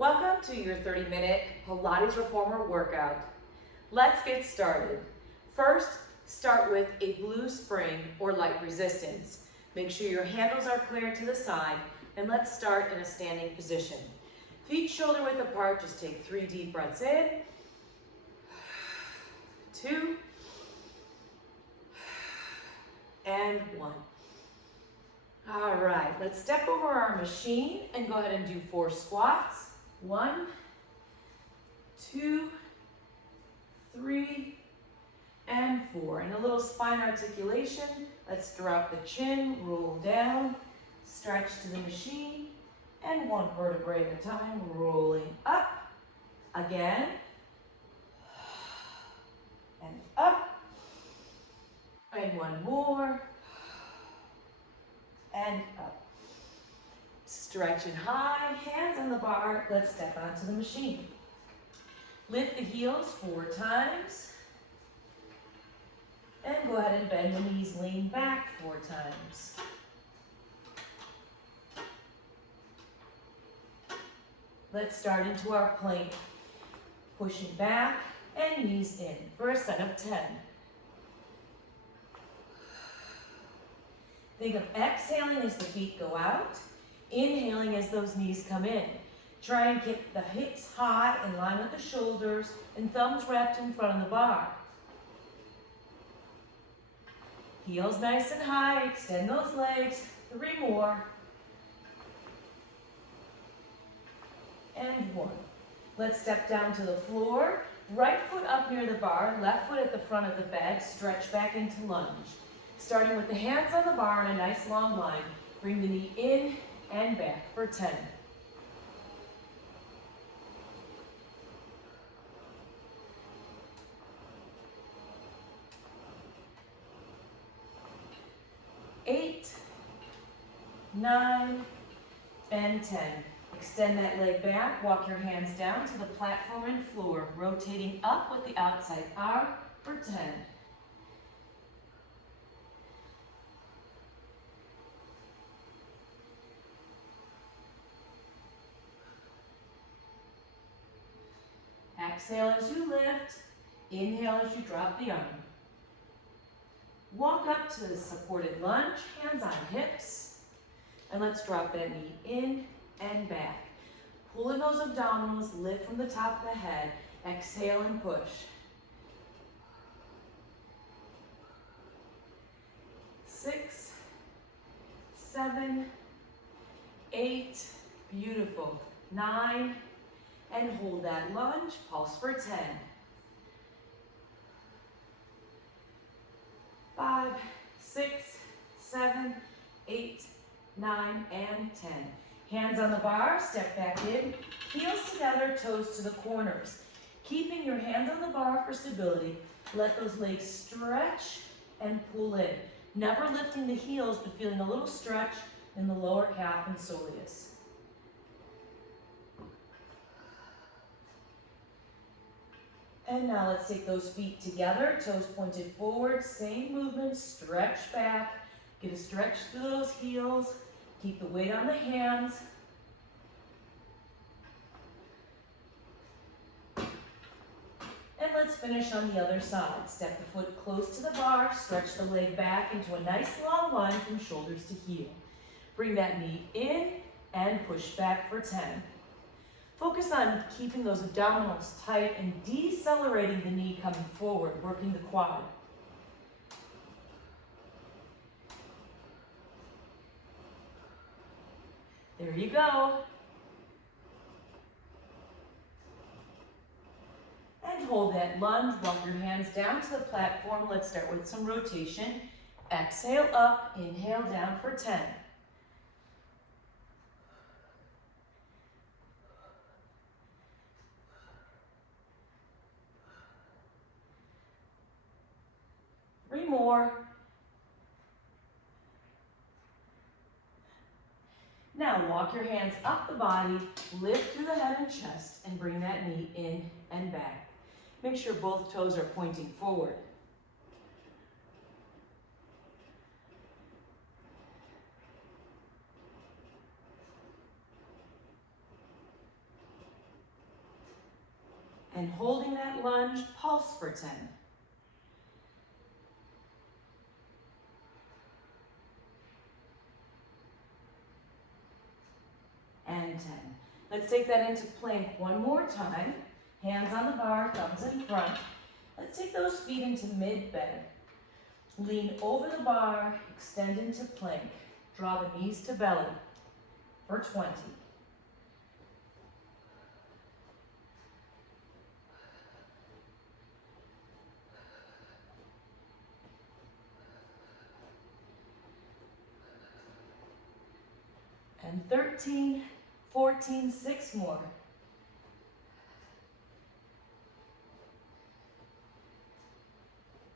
Welcome to your 30-minute Pilates Reformer workout. Let's get started. First, start with a blue spring or light resistance. Make sure your handles are clear to the side, and let's start in a standing position. Feet shoulder width apart, just take 3 deep breaths in, 2, and 1. All right, let's step over our machine and go ahead and do 4 squats. 1, 2, 3, and 4. And a little spine articulation. Let's drop the chin, roll down, stretch to the machine, and 1 vertebrae at a time, rolling up. Again, and up, and 1 more, and up. Stretching high, hands on the bar. Let's step onto the machine. Lift the heels 4 times. And go ahead and bend the knees, lean back 4 times. Let's start into our plank. Pushing back and knees in for a set of 10. Think of exhaling as the feet go out. Inhaling as those knees come in. Try and get the hips high in line with the shoulders and thumbs wrapped in front of the bar. Heels nice and high, extend those legs. 3 more. And 1. Let's step down to the floor. Right foot up near the bar, left foot at the front of the bed, stretch back into lunge. Starting with the hands on the bar in a nice long line. Bring the knee in and back for 10. Eight, 9, and 10. Extend that leg back, walk your hands down to the platform and floor, rotating up with the outside arm for 10. Exhale as you lift, inhale as you drop the arm. Walk up to the supported lunge, hands on hips, and let's drop that knee in and back. Pull in those abdominals, lift from the top of the head, exhale and push. 6, 7, 8, beautiful. 9, and hold that lunge, pulse for 10. 5, 6, 7, 8, 9, and 10. Hands on the bar, step back in, heels together, toes to the corners. Keeping your hands on the bar for stability, let those legs stretch and pull in. Never lifting the heels, but feeling a little stretch in the lower calf and soleus. And now let's take those feet together, toes pointed forward, same movement, stretch back. Get a stretch through those heels. Keep the weight on the hands. And let's finish on the other side. Step the foot close to the bar, stretch the leg back into a nice long line from shoulders to heel. Bring that knee in and push back for 10. Focus on keeping those abdominals tight and decelerating the knee coming forward, working the quad. There you go. And hold that lunge, walk your hands down to the platform. Let's start with some rotation. Exhale up, inhale down for 10. More. Now walk your hands up the body, lift through the head and chest, and bring that knee in and back. Make sure both toes are pointing forward. And holding that lunge, pulse for 10. And 10. Let's take that into plank one more time. Hands on the bar, thumbs in front. Let's take those feet into mid-bend. Lean over the bar, extend into plank. Draw the knees to belly for 20. And 13, 14, 6 more.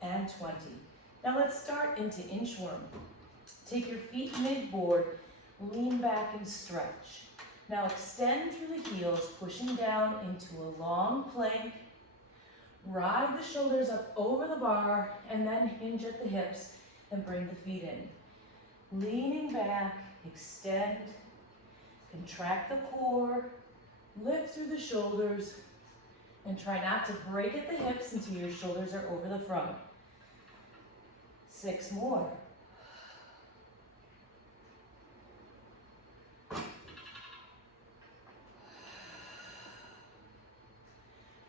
And 20. Now let's start into inchworm. Take your feet mid-board, lean back and stretch. Now extend through the heels, pushing down into a long plank. Ride the shoulders up over the bar and then hinge at the hips and bring the feet in. Leaning back, extend, contract the core, lift through the shoulders, and try not to break at the hips until your shoulders are over the front. 6 more.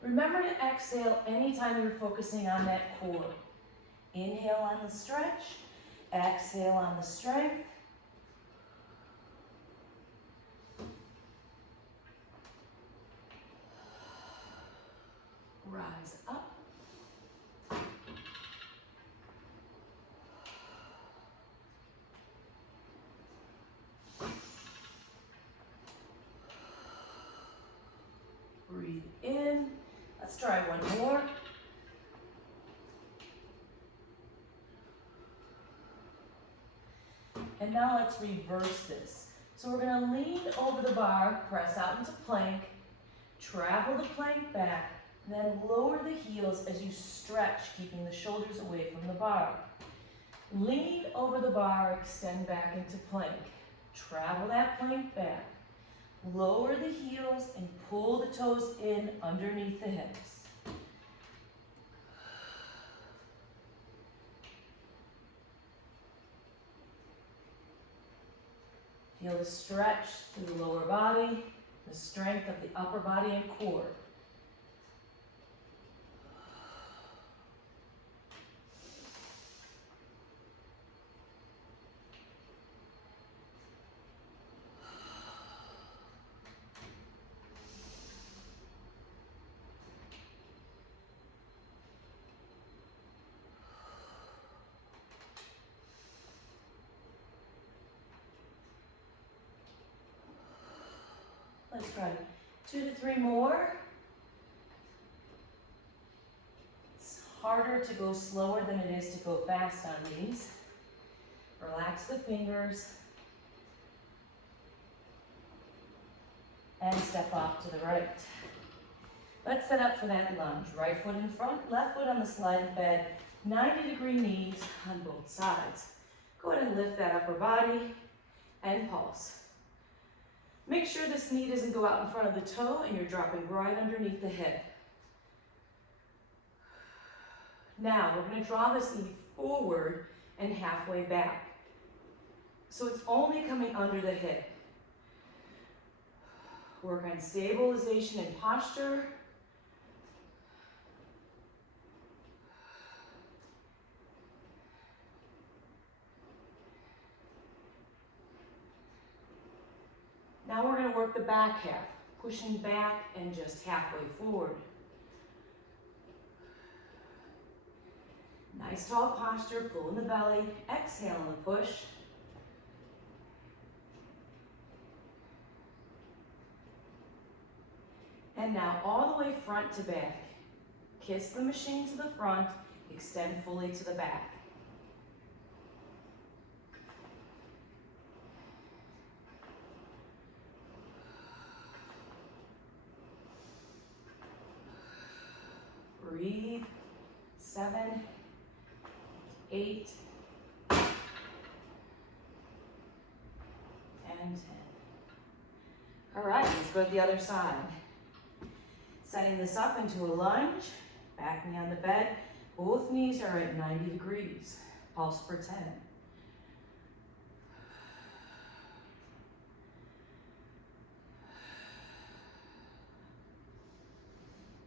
Remember to exhale anytime you're focusing on that core. Inhale on the stretch, exhale on the strength. Rise up. Breathe in. Let's try one more. And now let's reverse this. So we're going to lean over the bar, press out into plank, travel the plank back, and then lower the heels as you stretch, keeping the shoulders away from the bar. Lean over the bar, extend back into plank. Travel that plank back. Lower the heels and pull the toes in underneath the hips. Feel the stretch through the lower body, the strength of the upper body and core. Let's try 2 to 3 more. It's harder to go slower than it is to go fast on these. Relax the fingers. And step off to the right. Let's set up for that lunge. Right foot in front, left foot on the sliding bed, 90-degree knees on both sides. Go ahead and lift that upper body and pulse. Make sure this knee doesn't go out in front of the toe and you're dropping right underneath the hip. Now, we're going to draw this knee forward and halfway back. So it's only coming under the hip. Work on stabilization and posture. Now we're going to work the back half, pushing back and just halfway forward. Nice tall posture, pull in the belly, exhale on the push. And now all the way front to back. Kiss the machine to the front, extend fully to the back. Breathe. 7, 8, and 10. All right, let's go to the other side. Setting this up into a lunge, back knee on the bed. Both knees are at 90 degrees. Pulse for 10.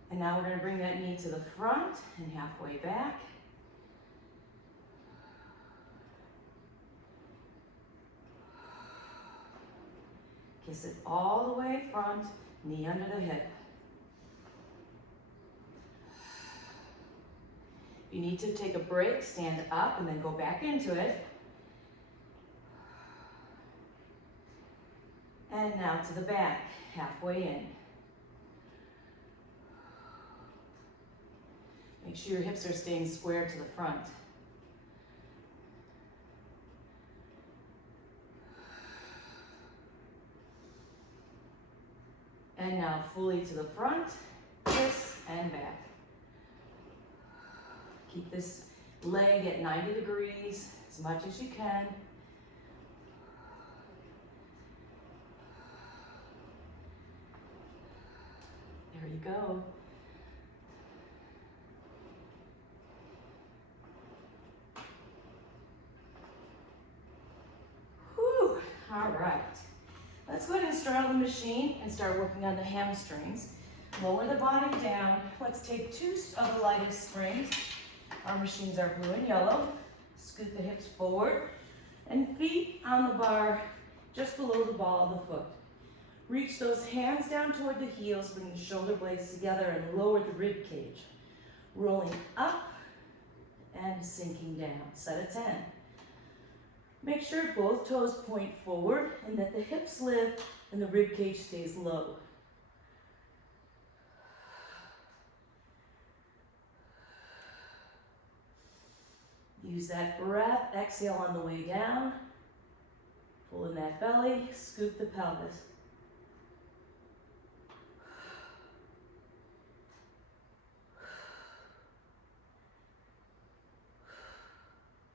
And now we're going to bring that knee to the front and halfway back. Kiss it all the way front, knee under the hip. If you need to take a break, stand up and then go back into it. And now to the back, halfway in. Make sure your hips are staying square to the front. And now fully to the front, twist and back. Keep this leg at 90 degrees as much as you can. There you go. Whew, all right. Let's go ahead and straddle the machine and start working on the hamstrings. Lower the body down. Let's take 2 of the lightest springs. Our machines are blue and yellow. Scoot the hips forward and feet on the bar just below the ball of the foot. Reach those hands down toward the heels, bring the shoulder blades together and lower the rib cage. Rolling up and sinking down. Set of 10. Make sure both toes point forward and that the hips lift and the rib cage stays low. Use that breath, exhale on the way down. Pull in that belly, scoop the pelvis.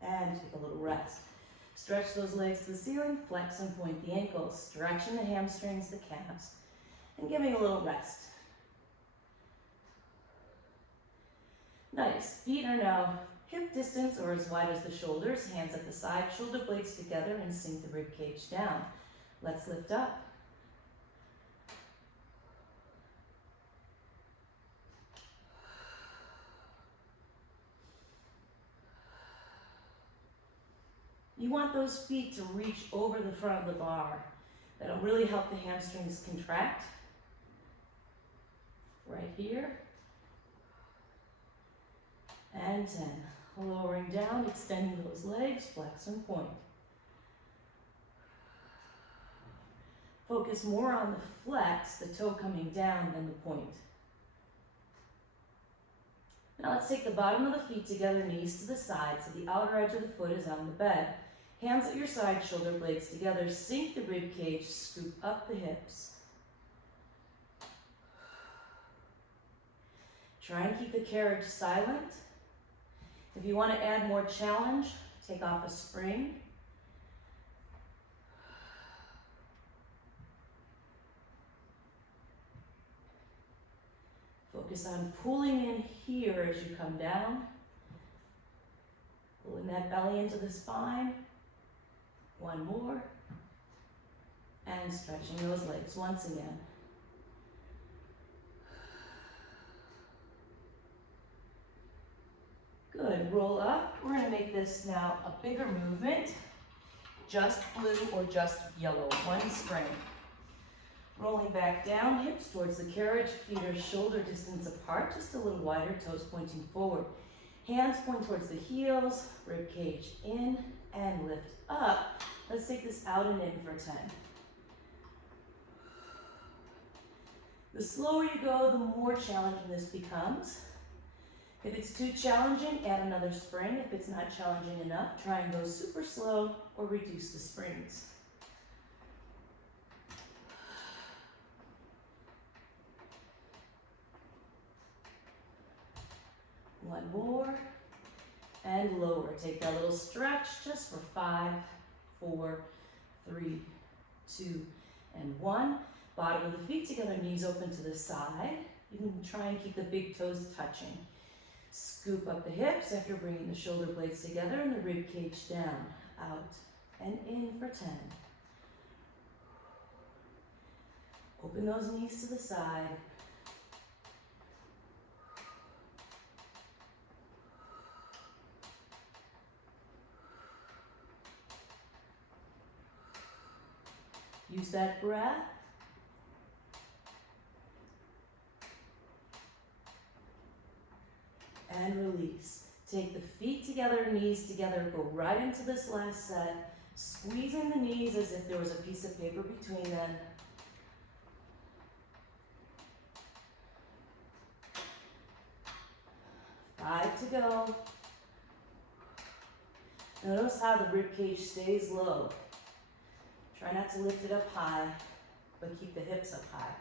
And take a little rest. Stretch those legs to the ceiling, flex and point the ankles, stretching the hamstrings, the calves, and giving a little rest. Nice. Feet are now hip distance or as wide as the shoulders, hands at the side, shoulder blades together, and sink the rib cage down. Let's lift up. You want those feet to reach over the front of the bar. That'll really help the hamstrings contract. Right here. And 10. Lowering down, extending those legs, flex and point. Focus more on the flex, the toe coming down, than the point. Now let's take the bottom of the feet together, knees to the side, so the outer edge of the foot is on the bed. Hands at your side, shoulder blades together, sink the rib cage, scoop up the hips. Try and keep the carriage silent. If you want to add more challenge, take off a spring. Focus on pulling in here as you come down. Pulling that belly into the spine. One more. And stretching those legs once again. Good, roll up. We're gonna make this now a bigger movement. Just blue or just yellow, one spring. Rolling back down, hips towards the carriage, feet are shoulder distance apart, just a little wider, toes pointing forward. Hands point towards the heels, rib cage in and lift up. Let's take this out and in for 10. The slower you go, the more challenging this becomes. If it's too challenging, add another spring. If it's not challenging enough, try and go super slow or reduce the springs. One more, and lower. Take that little stretch just for 5, 4, 3, 2, and 1. Bottom of the feet together, knees open to the side. You can try and keep the big toes touching. Scoop up the hips after bringing the shoulder blades together and the rib cage down, out, and in for 10. Open those knees to the side. Use that breath. And release. Take the feet together, knees together, go right into this last set, squeezing the knees as if there was a piece of paper between them. Five to go. Notice how the rib cage stays low. Try not to lift it up high, but keep the hips up high.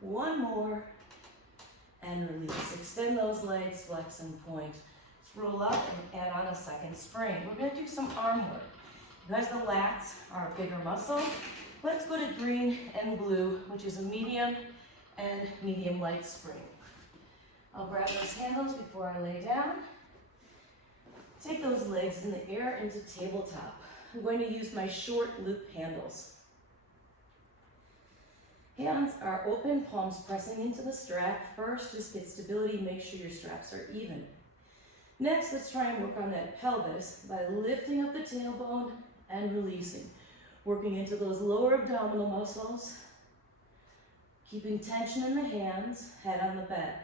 One more, and release. Extend those legs, flex and point. Let's roll up and add on a second spring. We're gonna do some arm work. Because the lats are a bigger muscle, let's go to green and blue, which is a medium and medium light spring. I'll grab those handles before I lay down. Take those legs in the air into tabletop. I'm going to use my short loop handles. Hands are open, palms pressing into the strap. First, just get stability, make sure your straps are even. Next, let's try and work on that pelvis by lifting up the tailbone and releasing. Working into those lower abdominal muscles. Keeping tension in the hands, head on the bed.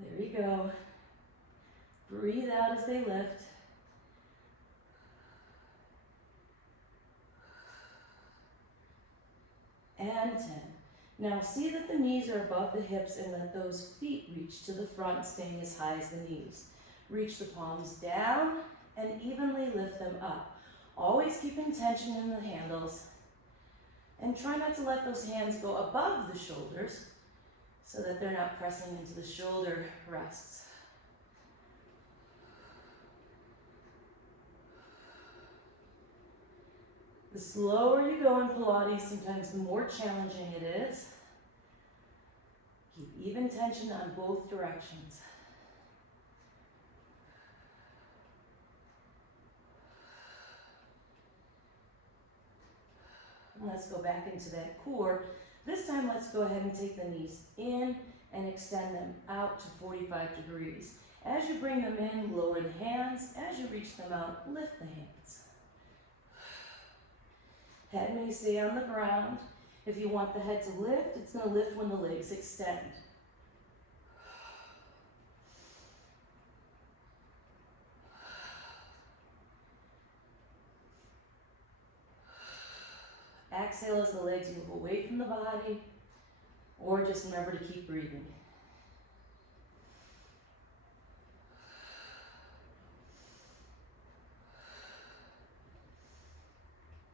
There we go. Breathe out as they lift. And 10. Now see that the knees are above the hips and let those feet reach to the front, staying as high as the knees. Reach the palms down and evenly lift them up. Always keeping tension in the handles. And try not to let those hands go above the shoulders so that they're not pressing into the shoulder rests. The slower you go in Pilates, sometimes the more challenging it is. Keep even tension on both directions. And let's go back into that core. This time, let's go ahead and take the knees in and extend them out to 45 degrees. As you bring them in, lower the hands. As you reach them out, lift the hands. Head may stay on the ground. If you want the head to lift, it's going to lift when the legs extend. Exhale as the legs move away from the body, or just remember to keep breathing.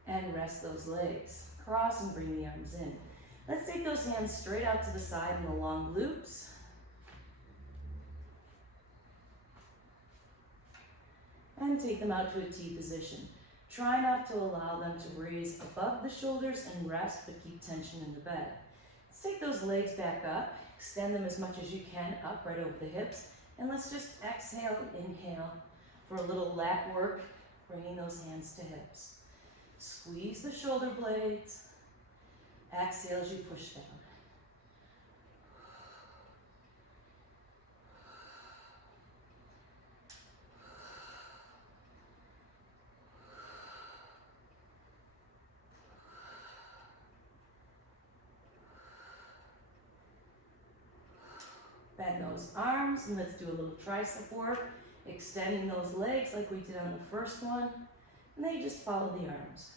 And rest those legs. Cross and bring the arms in. Let's take those hands straight out to the side in the long loops. And take them out to a T position. Try not to allow them to raise above the shoulders and rest, but keep tension in the bed. Let's take those legs back up. Extend them as much as you can up right over the hips. And let's just exhale and inhale for a little lat work, bringing those hands to hips. Squeeze the shoulder blades. Exhale as you push down. Bend those arms and let's do a little tricep work, extending those legs like we did on the first one. And then you just follow the arms.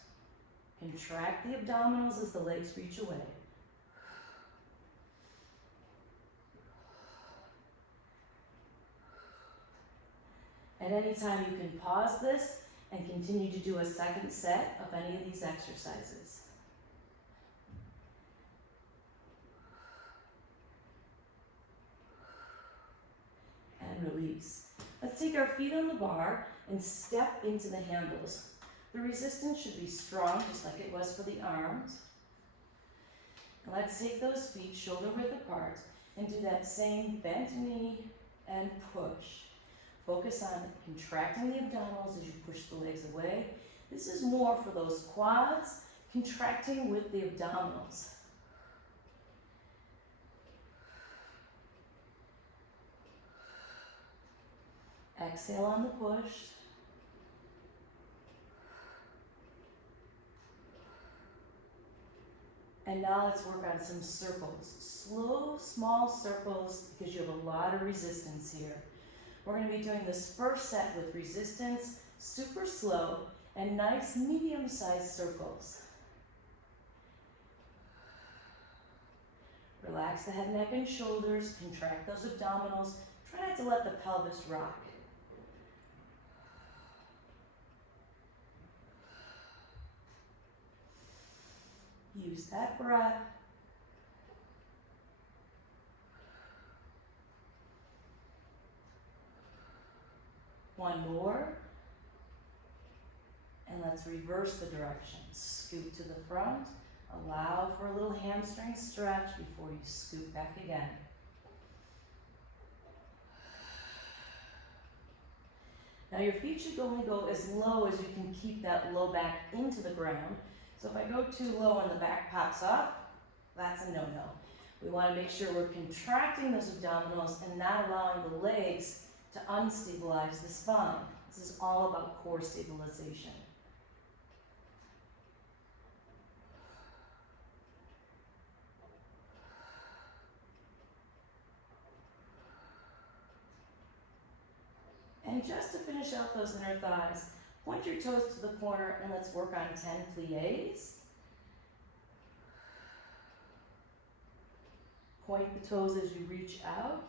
Contract the abdominals as the legs reach away. At any time you can pause this and continue to do a second set of any of these exercises. And release. Let's take our feet on the bar and step into the handles. The resistance should be strong, just like it was for the arms. And let's take those feet shoulder width apart and do that same bent knee and push. Focus on contracting the abdominals as you push the legs away. This is more for those quads, contracting with the abdominals. Exhale on the push. And now let's work on some circles. Slow, small circles because you have a lot of resistance here. We're going to be doing this first set with resistance, super slow, and nice medium-sized circles. Relax the head, neck, and shoulders. Contract those abdominals. Try not to let the pelvis rock. Use that breath. One more. And let's reverse the direction. Scoot to the front. Allow for a little hamstring stretch before you scoot back again. Now your feet should only go as low as you can keep that low back into the ground. So if I go too low and the back pops up, that's a no-no. We want to make sure we're contracting those abdominals and not allowing the legs to unstabilize the spine. This is all about core stabilization. And just to finish out those inner thighs, point your toes to the corner and let's work on 10 plies. Point the toes as you reach out.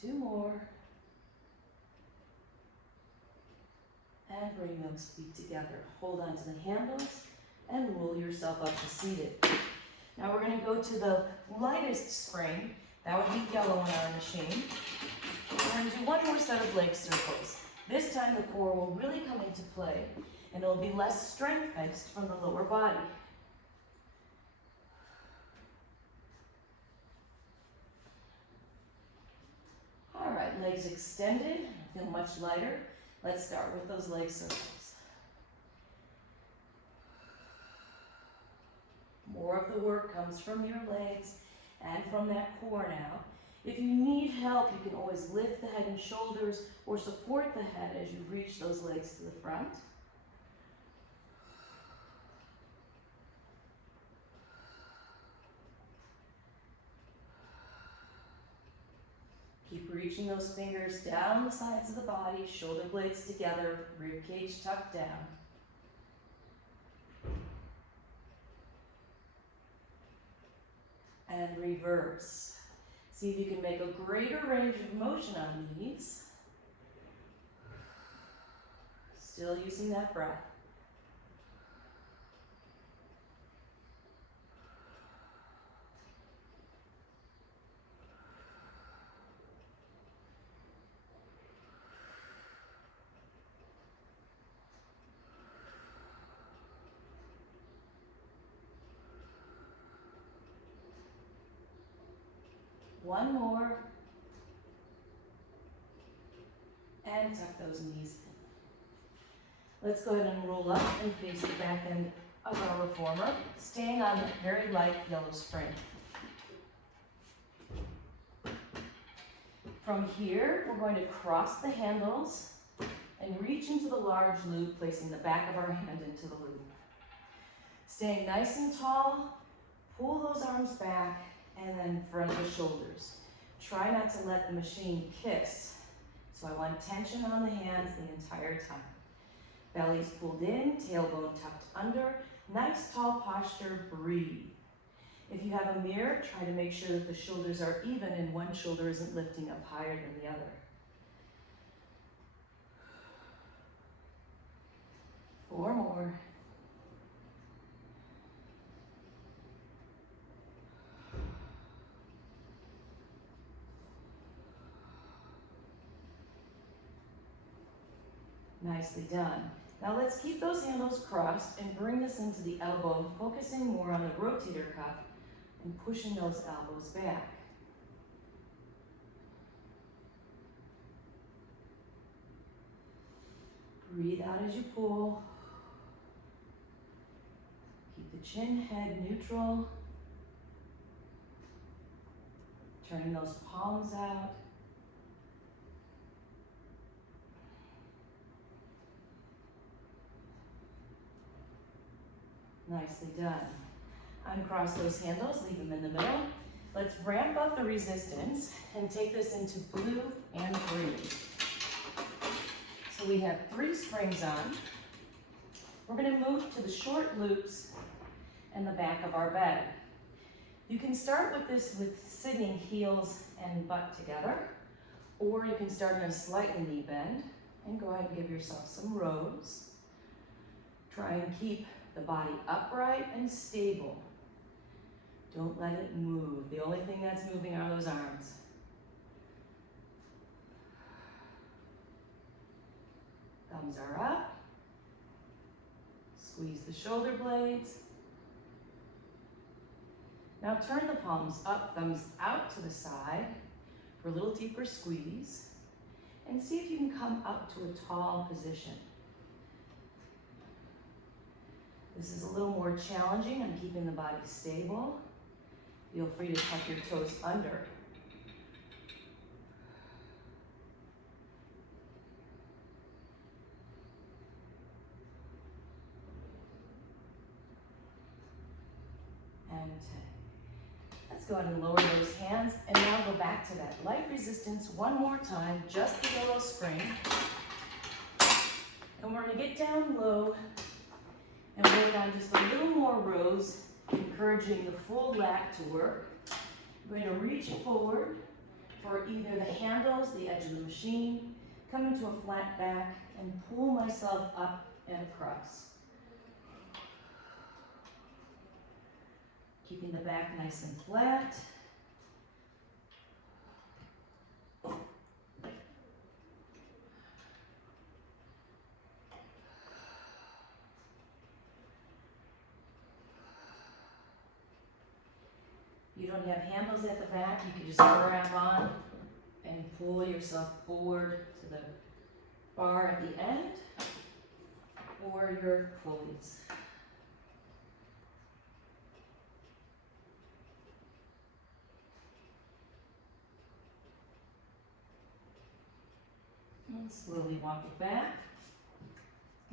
Two more. And bring those feet together. Hold on to the handles and roll yourself up to seated. Now we're going to go to the lightest spring. That would be yellow on our machine. We're going to do one more set of leg circles. This time the core will really come into play and it'll be less strength-based from the lower body. All right, legs extended, feel much lighter. Let's start with those leg circles. More of the work comes from your legs and from that core now. If you need help, you can always lift the head and shoulders or support the head as you reach those legs to the front. Keep reaching those fingers down the sides of the body, shoulder blades together, rib cage tucked down. And reverse. See if you can make a greater range of motion on these. Still using that breath. One more. And tuck those knees in. Let's go ahead and roll up and face the back end of our reformer, staying on that very light yellow spring. From here, we're going to cross the handles and reach into the large loop, placing the back of our hand into the loop. Staying nice and tall, pull those arms back, and then front the shoulders. Try not to let the machine kiss. So I want tension on the hands the entire time. Belly's pulled in, tailbone tucked under. Nice tall posture, breathe. If you have a mirror, try to make sure that the shoulders are even and one shoulder isn't lifting up higher than the other. Four more. Nicely done. Now let's keep those handles crossed and bring this into the elbow, focusing more on the rotator cuff and pushing those elbows back. Breathe out as you pull. Keep the chin, head neutral. Turning those palms out. Nicely done. Uncross those handles, leave them in the middle. Let's ramp up the resistance and take this into blue and green. So we have 3 springs on. We're going to move to the short loops and the back of our bed. You can start with this with sitting heels and butt together, or you can start in a slightly knee bend and go ahead and give yourself some rows. Try and keep the body upright and stable. Don't let it move. The only thing that's moving are those arms. Thumbs are up. Squeeze the shoulder blades. Now turn the palms up, thumbs out to the side for a little deeper squeeze. And see if you can come up to a tall position. This is a little more challenging on keeping the body stable. Feel free to tuck your toes under. And 10. Let's go ahead and lower those hands and now go back to that light resistance one more time, just the willow spring. And we're going to get down low and work on just a little more rows, encouraging the full lat to work. I'm going to reach forward for either the handles, the edge of the machine, come into a flat back, and pull myself up and across. Keeping the back nice and flat. You don't have handles at the back, you can just grab on and pull yourself forward to the bar at the end or your pulleys. And slowly walk it back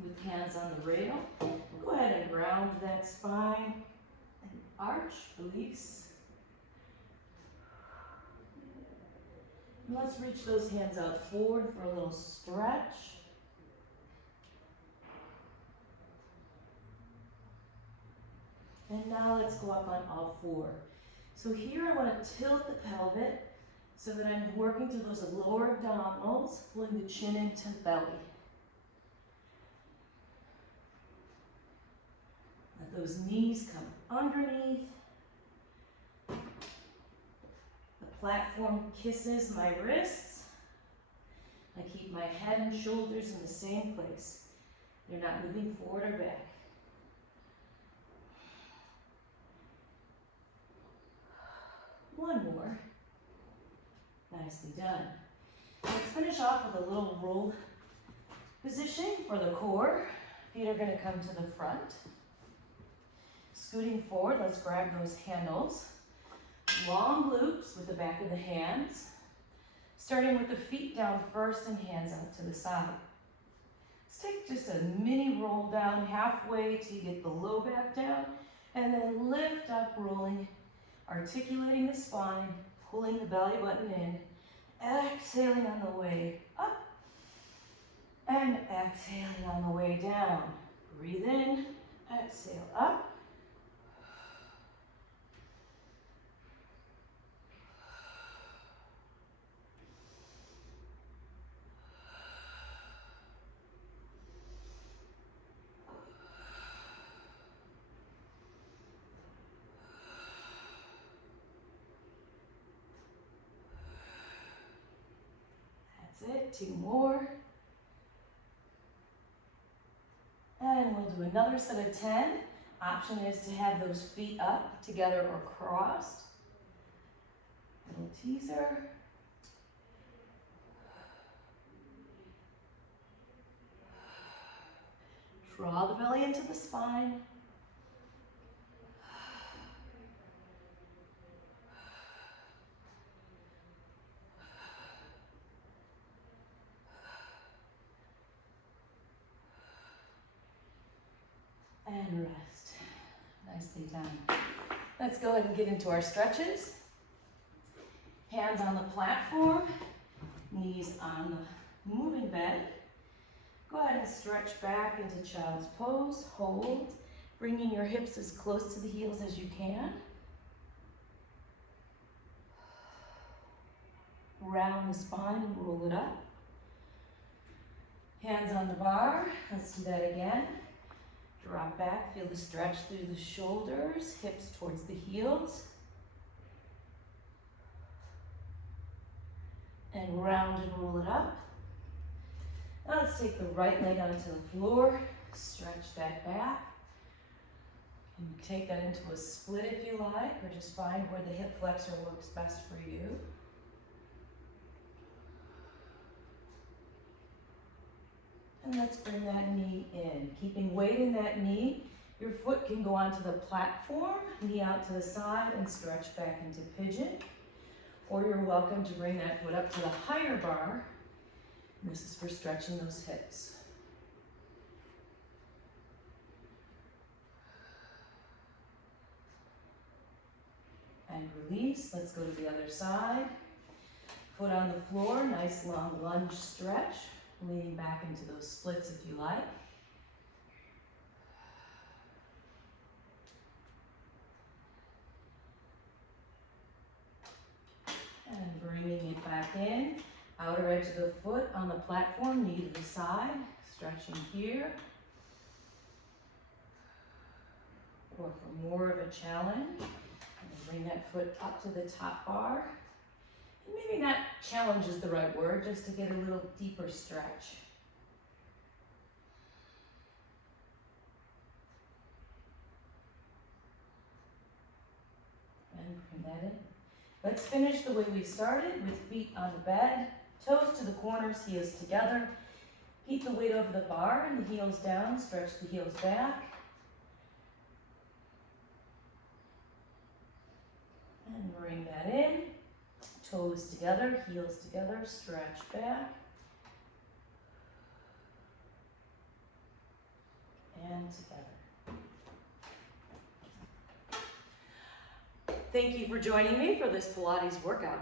with hands on the rail. Go ahead and round that spine and arch, release. And let's reach those hands out forward for a little stretch. And now let's go up on all 4. So here I want to tilt the pelvic so that I'm working through those lower abdominals, pulling the chin into the belly. Let those knees come underneath. The platform kisses my wrists. I keep my head and shoulders in the same place. They're not moving forward or back. One more. Nicely done. Let's finish off with a little roll position for the core. Feet are going to come to the front. Scooting forward, let's grab those handles. Long loops with the back of the hands. Starting with the feet down first and hands out to the side. Let's take just a mini roll down halfway till you get the low back down. And then lift up, rolling, articulating the spine, pulling the belly button in, exhaling on the way up, and exhaling on the way down. Breathe in, exhale up. That's it, 2 more. And we'll do another set of 10. Option is to have those feet up, together or crossed. Little teaser. Draw the belly into the spine. And rest. Nicely done. Let's go ahead and get into our stretches. Hands on the platform, knees on the moving bed. Go ahead and stretch back into child's pose. Hold, bringing your hips as close to the heels as you can. Round the spine and roll it up. Hands on the bar. Let's do that again. Drop back, feel the stretch through the shoulders, hips towards the heels. And round and roll it up. Now let's take the right leg onto the floor, stretch that back. And take that into a split if you like, or just find where the hip flexor works best for you. And let's bring that knee in. Keeping weight in that knee, your foot can go onto the platform, knee out to the side and stretch back into pigeon. Or you're welcome to bring that foot up to the higher bar. And this is for stretching those hips. And release. Let's go to the other side. Foot on the floor, nice long lunge stretch. Leaning back into those splits if you like. And bringing it back in. Outer edge of the foot on the platform, knee to the side. Stretching here. Or for more of a challenge, bring that foot up to the top bar. Maybe not challenge is the right word, just to get a little deeper stretch. And bring that in. Let's finish the way we started, with feet on the bed, toes to the corners, heels together. Keep the weight over the bar and the heels down, stretch the heels back. And bring that in. Toes together, heels together, stretch back. And together. Thank you for joining me for this Pilates workout.